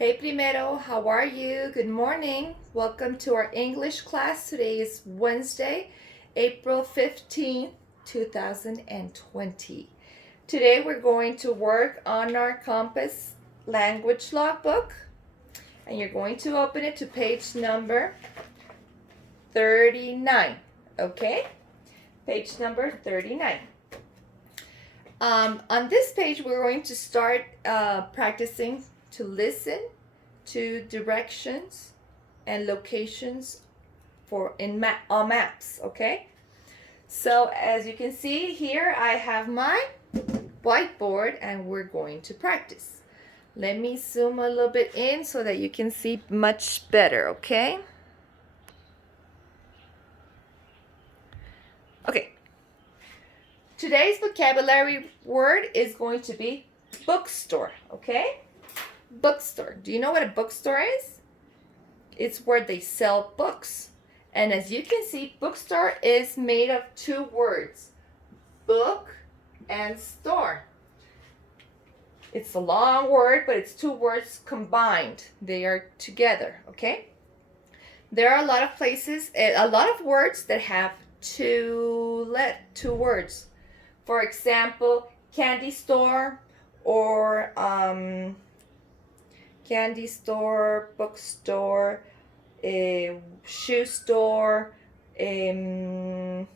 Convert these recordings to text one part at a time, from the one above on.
Hey Primero, how are you? Good morning. Welcome to our English class. Today is Wednesday, April 15th, 2020. Today we're going to work on our Compass language logbook, and you're going to open it to page number 39. Okay? Page number 39. On this page, we're going to start practicing to listen to directions and locations on maps. Okay, so as you can see here, I have my whiteboard and we're going to practice. Let me zoom a little bit in so that you can see much better. Okay, today's vocabulary word is going to be bookstore. Okay, bookstore. Do you know what a bookstore is? It's where they sell books. And as you can see, bookstore is made of two words, book and store. It's a long word, but it's two words combined. They are together, okay? There are a lot of places, a lot of words that have two words. For example, candy store or candy store, bookstore, shoe store. Where's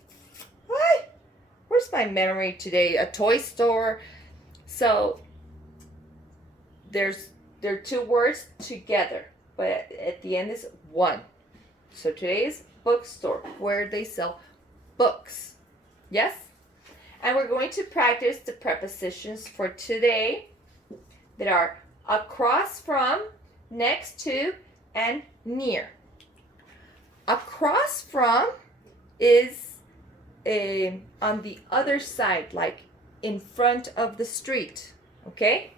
my memory today? A toy store. So there are two words together, but at the end is one. So today's bookstore, where they sell books. Yes? And we're going to practice the prepositions for today that are across from, next to, and near. Across from is on the other side, like in front of the street. Okay?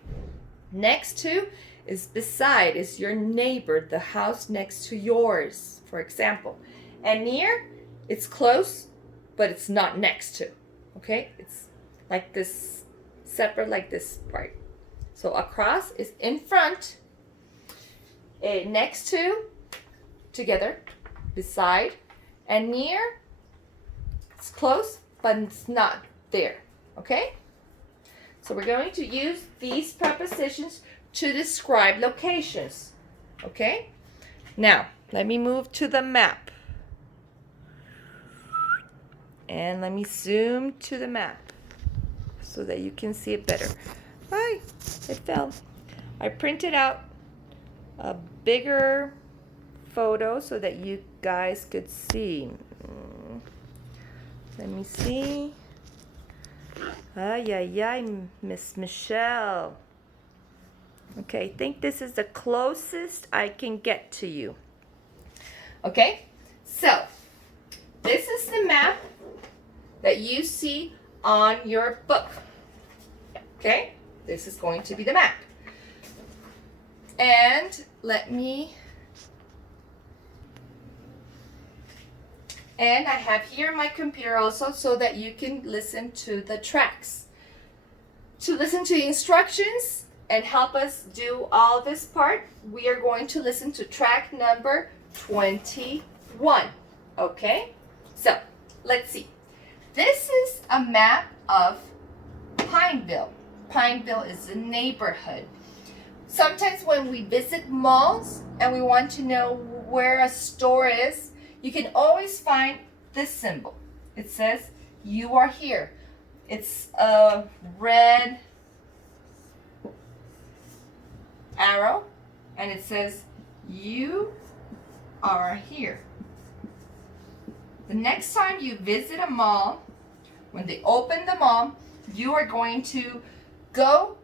Next to is beside, is your neighbor, the house next to yours, for example. And near, it's close, but it's not next to. Okay? It's like this, separate like this part. So across is in front, next to, together, beside, and near, it's close, but it's not there. Okay? So we're going to use these prepositions to describe locations. Okay? Now, let me move to the map. And let me zoom to the map so that you can see it better. Hi, it fell. I printed out a bigger photo so that you guys could see. Let me see. Ay, Miss Michelle. Okay, I think this is the closest I can get to you. Okay, so this is the map that you see on your book. Okay, this is going to be the map. And I have here my computer also so that you can listen to the tracks. To listen to the instructions and help us do all this part, we are going to listen to track number 21. Okay, so let's see. This is a map of Pineville. Pineville is a neighborhood. Sometimes when we visit malls and we want to know where a store is, you can always find this symbol. It says, you are here. It's a red arrow, and it says, you are here. The next time you visit a mall, when they open the mall, you are going to go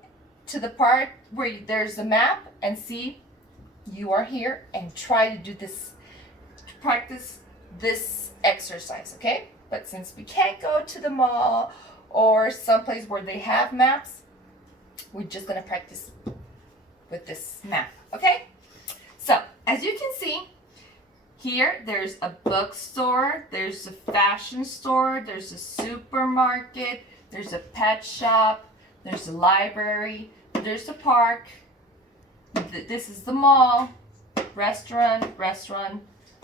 to the part where there's a map and see you are here and try to do this, practice this exercise, okay? But since we can't go to the mall or someplace where they have maps, we're just gonna practice with this map, okay? So, as you can see, here there's a bookstore, there's a fashion store, there's a supermarket, there's a pet shop, there's a library, there's a park, This is the mall, restaurant,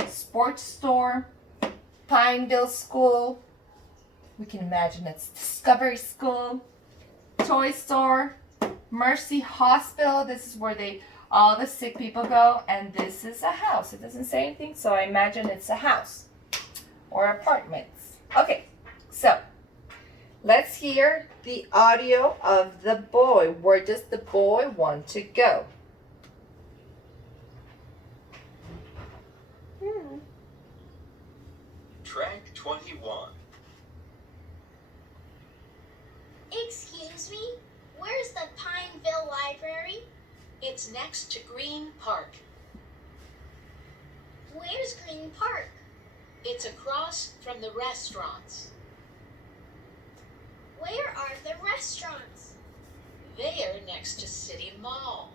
sports store, Pineville School. We can imagine it's Discovery School, toy store, Mercy Hospital. This is where all the sick people go, and this is a house. It doesn't say anything, so I imagine it's a house or apartments. Okay, so let's hear the audio of the boy. Where does the boy want to go? Track 21. Excuse me, where's the Pineville Library? It's next to Green Park. Where's Green Park? It's across from the restaurants. Where are the restaurants? They're next to City Mall.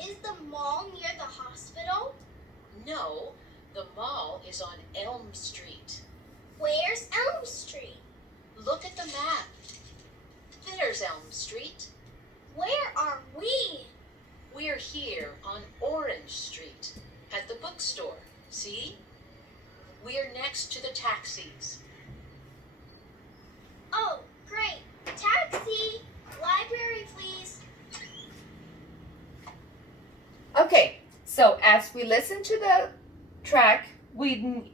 Is the mall near the hospital? No, the mall is on Elm Street. Where's Elm Street? Look at the map. There's Elm Street. Where are we? We're here on Orange Street at the bookstore. See? We're next to the taxis. Oh, great. Taxi! Library, please. Okay, so as we listened to the track, we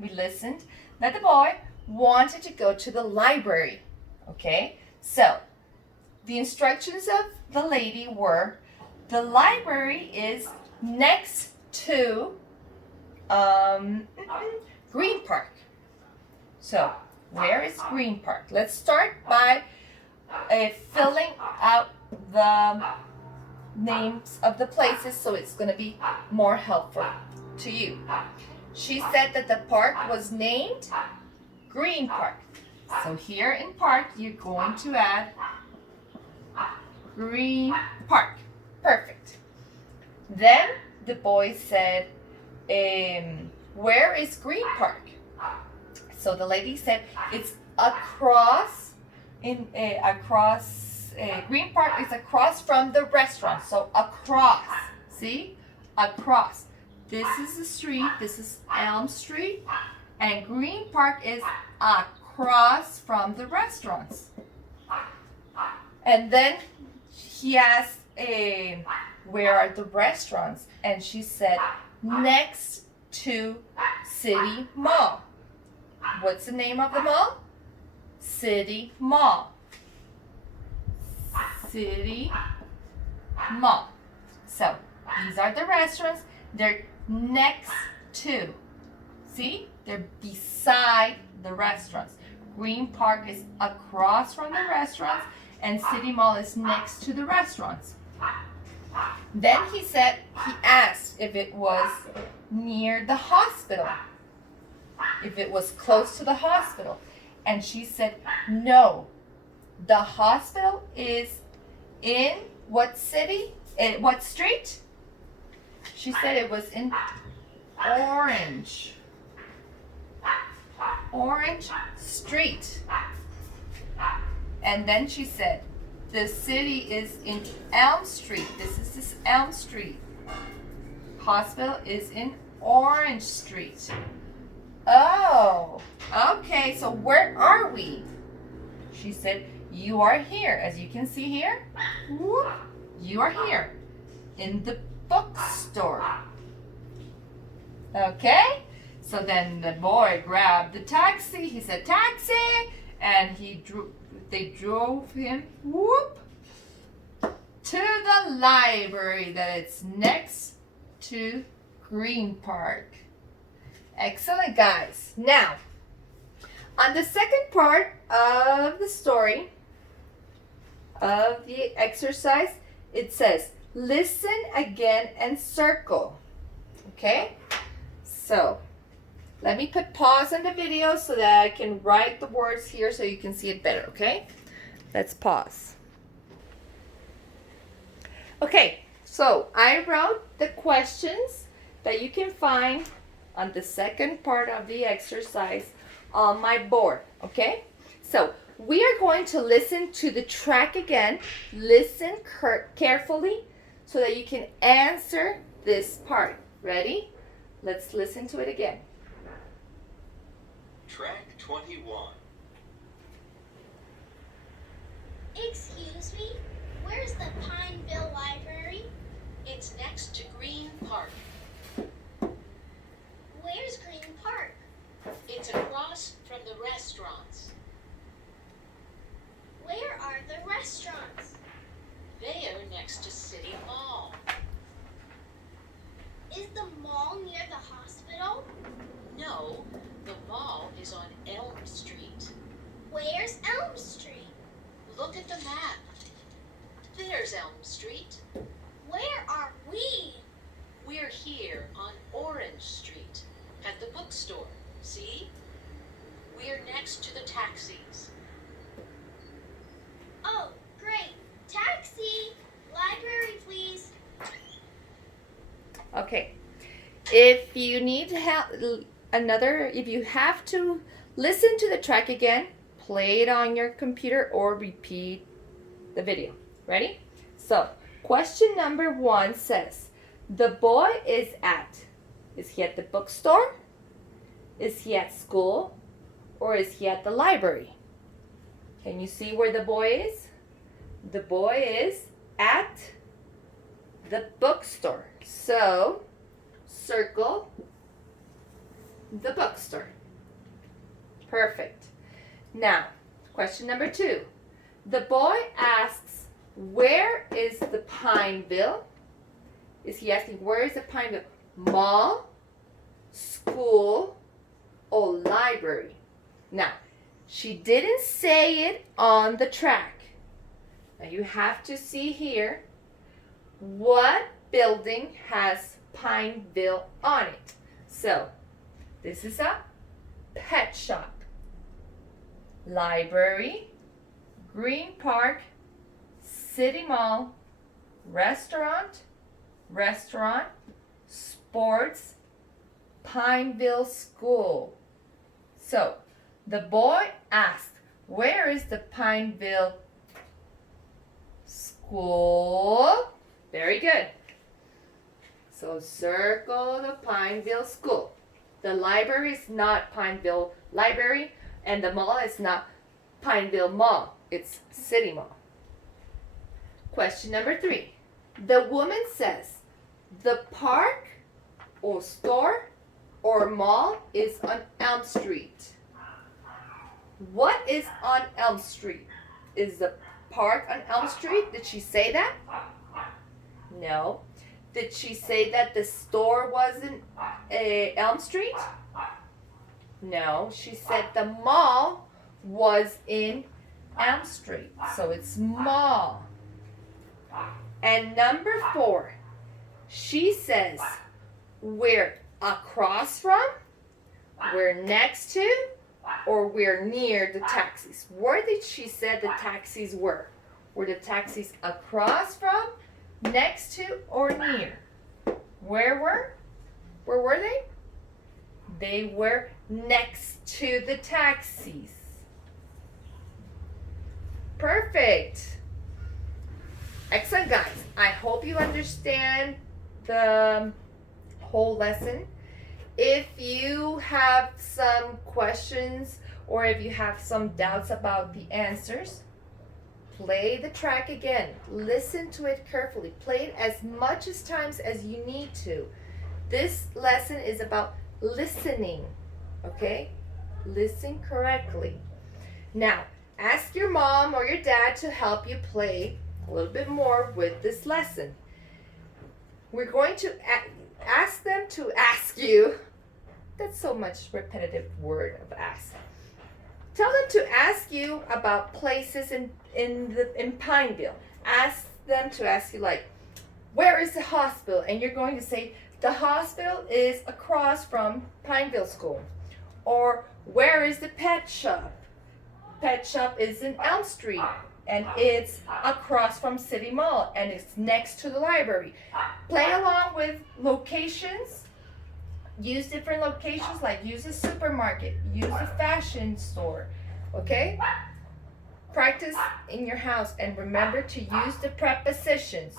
listened that the boy wanted to go to the library. Okay, so the instructions of the lady were, the library is next to Green Park. So where is Green Park? Let's start by filling out the names of the places, so it's going to be more helpful to you. She said that the park was named Green Park. So here in park, you're going to add Green Park. Perfect. Then the boy said, where is Green Park? So the lady said, it's across, Green Park is across from the restaurant. So across, see? Across. This is the street, this is Elm Street, and Green Park is across from the restaurants. And then he asked, where are the restaurants? And she said, next to City Mall. What's the name of the mall? City Mall. City Mall. So these are the restaurants. They're next to. See? They're beside the restaurants. Green Park is across from the restaurants, and City Mall is next to the restaurants. Then he asked if it was near the hospital, if it was close to the hospital. And she said, no, the hospital is in what city? In what street? She said it was in Orange Street. And then she said, the city is in Elm Street. This is Elm Street. Hospital is in Orange Street. Oh, okay, so where are we? She said, you are here. As you can see here, whoop, you are here in the bookstore. Okay, so then the boy grabbed the taxi. He said, taxi, and they drove him, whoop, to the library that it's next to Green Park. Excellent, guys. Now, on the second part of the story, of the exercise, it says, listen again and circle. Okay? So, let me put pause on the video so that I can write the words here so you can see it better, okay? Let's pause. Okay, so I wrote the questions that you can find on the second part of the exercise on my board, okay? So, we are going to listen to the track again. Listen carefully so that you can answer this part. Ready? Let's listen to it again. Track 21. Excuse me, where's the Pineville Library? It's next to Green Park. Where's Green Park? It's across from the restaurants. Where are the restaurants? They are next to City Mall. Is the mall near the hospital? No, the mall is on Elm Street. Where's Elm Street? Look at the map. There's Elm Street. Where are we? We're here on Orange Street at the bookstore. See? We're next to the taxis. Oh, great. Taxi! Library, please. Okay. If you need help, if you have to listen to the track again, play it on your computer or repeat the video. Ready? So, question number 1 says, the boy is he at the bookstore? Is he at school? Or is he at the library? Can you see where the boy is? The boy is at the bookstore. So, circle the bookstore. Perfect. Now, question number 2. The boy asks, where is the Pineville? Is he asking, where is the Pineville? Mall, school, or library? Now, she didn't say it on the track. Now, you have to see here what building has Pineville on it. So, this is a pet shop, library, Green Park, City Mall, restaurant, sports, Pineville School. So, the boy asked, where is the Pineville School? Very good. So, circle the Pineville School. The library is not Pineville Library, and the mall is not Pineville Mall. It's City Mall. Question number 3. The woman says, the park or store or mall is on Elm Street. What is on Elm Street? Is the park on Elm Street? Did she say that? No. Did she say that the store was in Elm Street? No. She said the mall was in Elm Street. So it's mall. And number 4, she says, we're across from, we're next to, or we're near the taxis. Where did she say the taxis were? Were the taxis across from, next to, or near? Where were they? They were next to the taxis. Perfect. Excellent, guys. I hope you understand the whole lesson. If you have some questions or if you have some doubts about the answers, play the track again. Listen to it carefully. Play it as much as times as you need to. This lesson is about listening, okay? Listen correctly. Now, ask your mom or your dad to help you play a little bit more with this lesson. We're going to ask them to ask you. That's so much repetitive word of ask. Tell them to ask you about places in Pineville. Ask them to ask you, like, where is the hospital? And you're going to say, the hospital is across from Pineville School. Or, where is the pet shop? Pet shop is in Elm Street. And it's across from City Mall. And it's next to the library. Play along with locations. Use different locations, like use a supermarket, use a fashion store, okay? practice in your house and remember to use the prepositions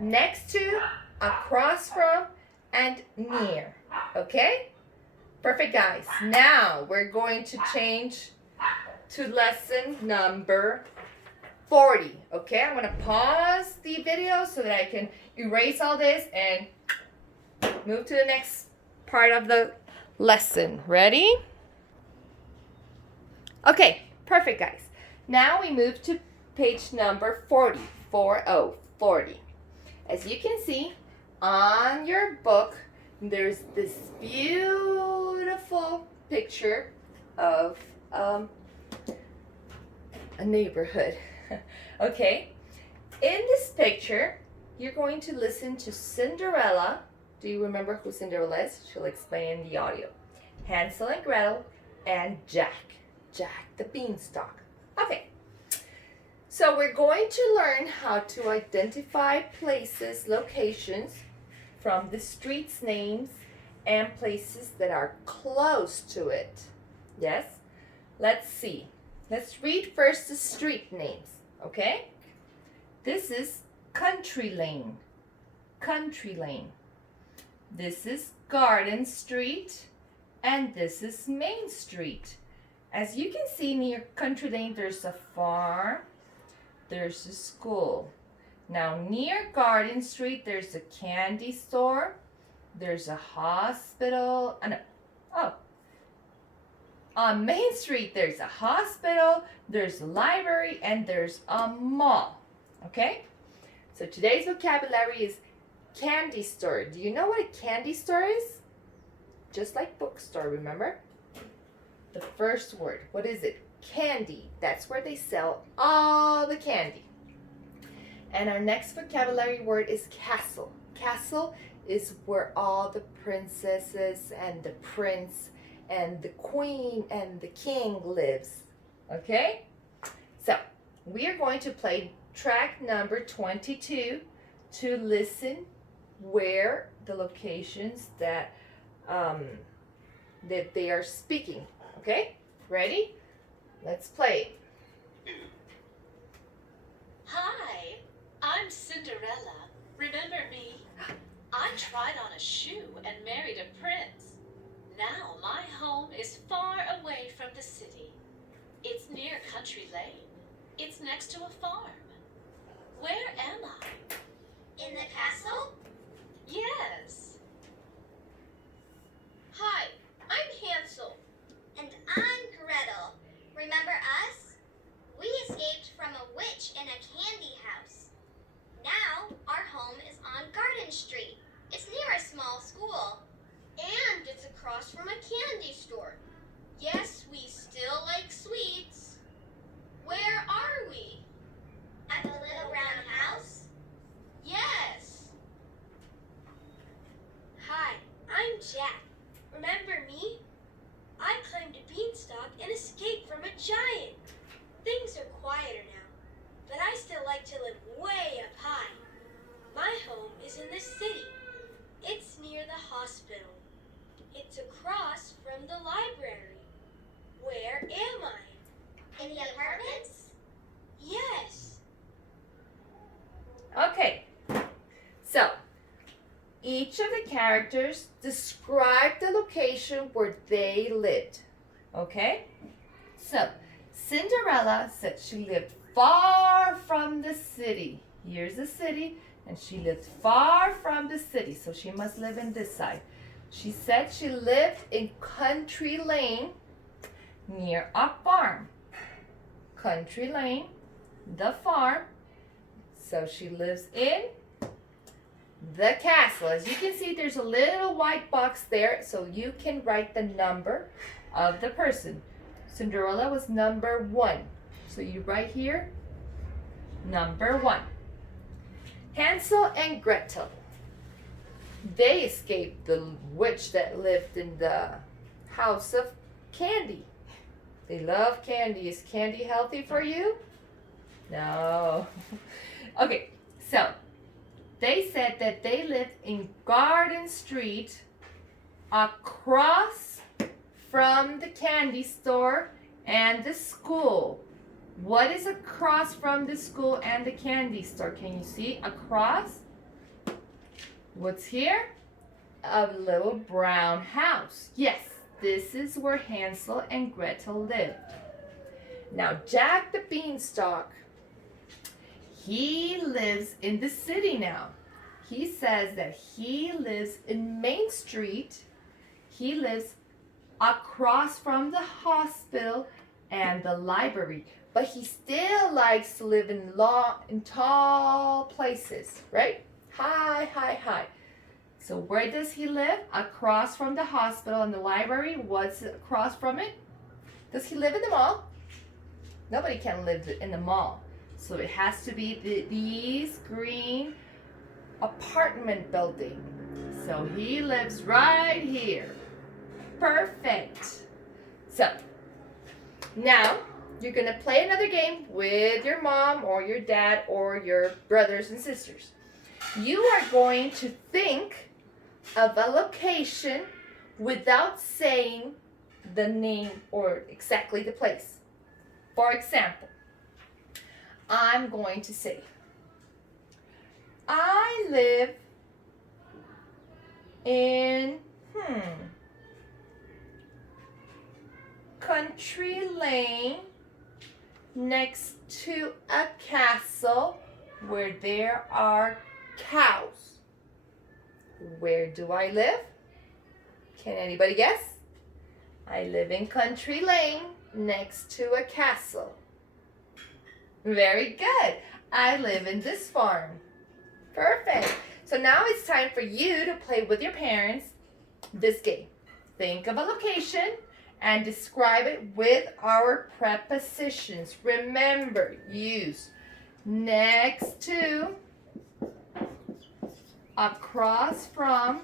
next to, across from, and near. Okay? Perfect, guys. Now we're going to change to lesson number 40. Okay? I'm going to pause the video so that I can erase all this and move to the next part of the lesson. Ready? Okay, perfect, guys. Now we move to page number 40, 40. As you can see on your book, there's this beautiful picture of a neighborhood. Okay, in this picture, you're going to listen to Cinderella. Do you remember who Cinderella is? She'll explain in the audio. Hansel and Gretel and Jack the Beanstalk. Okay, so we're going to learn how to identify places, locations from the streets names and places that are close to it. Yes? Let's see. Let's read first the street names, okay? This is Country Lane. Country Lane. This is Garden Street, and this is Main Street. As you can see near Country Lane, there's a farm, there's a school. Now near Garden Street, there's a candy store, there's a hospital, on Main Street, there's a hospital, there's a library, and there's a mall, okay? So today's vocabulary is candy store. Do you know what a candy store is? Just like bookstore, remember? The first word, what is it? Candy. That's where they sell all the candy. And our next vocabulary word is castle. Castle is where all the princesses and the prince and the queen and the king lives. Okay? So, we are going to play track number 22 to listen where the locations that they are speaking. Okay? Ready? Let's play. Hi, I'm Cinderella. Remember me? I tried on a shoe and married a prince. Now my home is far away from the city. It's near Country Lane. It's next to a farm. Where am I? In the castle? Yes. Hi, I'm Hansel. And I'm Gretel. Remember us? We escaped from a witch in a candy house. Now our home is on Garden Street. It's near a small school. And it's across from a candy store. Yes, we still like sweets. Where are we? At the little brown house? Yes. Hi, I'm Jack. Remember me? I climbed a beanstalk and escaped from a giant. Things are quieter now, but I still like to live way up high. My home is in the city. It's near the hospital. It's across from the library. Where am I? In the apartments? Yes. Okay. So, each of the characters describe the location where they lived. Okay? So, Cinderella said she lived far from the city. Here's the city, and she lived far from the city, so she must live in this side. She said she lived in Country Lane near a farm. Country Lane, the farm. So she lives in the castle. As you can see, there's a little white box there, so you can write the number of the person. Cinderella was number 1. So you write here, number 1. Hansel and Gretel. They escaped the witch that lived in the house of candy. They love candy. Is candy healthy for you? No. Okay, so they said that they lived in Garden Street across from the candy store and the school. What is across from the school and the candy store? Can you see across? What's here? A little brown house. Yes, this is where Hansel and Gretel lived. Now, Jack the Beanstalk, he lives in the city now. He says that he lives in Main Street. He lives across from the hospital and the library. But he still likes to live in tall places, right? High, high, high. So where does he live? Across from the hospital and the library. What's across from it? Does he live in the mall? Nobody can live in the mall. So it has to be these green apartment building. So he lives right here. Perfect. So now you're going to play another game with your mom or your dad or your brothers and sisters. You are going to think of a location without saying the name or exactly the place. For example, I'm going to say, I live in Country Lane next to a castle where there are cows. Where do I live? Can anybody guess? I live in Country Lane next to a castle. Very good. I live in this farm. Perfect. So now it's time for you to play with your parents this game. Think of a location and describe it with our prepositions. Remember, use next to, across from,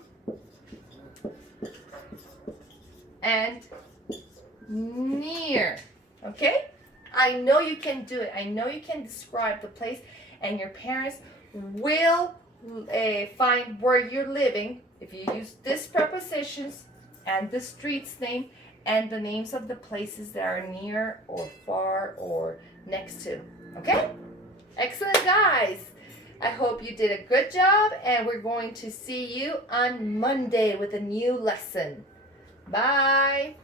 and near. Okay? I know you can do it. I know you can describe the place, and your parents will find where you're living if you use these prepositions and the street's name and the names of the places that are near or far or next to. Okay? Excellent, guys. I hope you did a good job, and we're going to see you on Monday with a new lesson. Bye.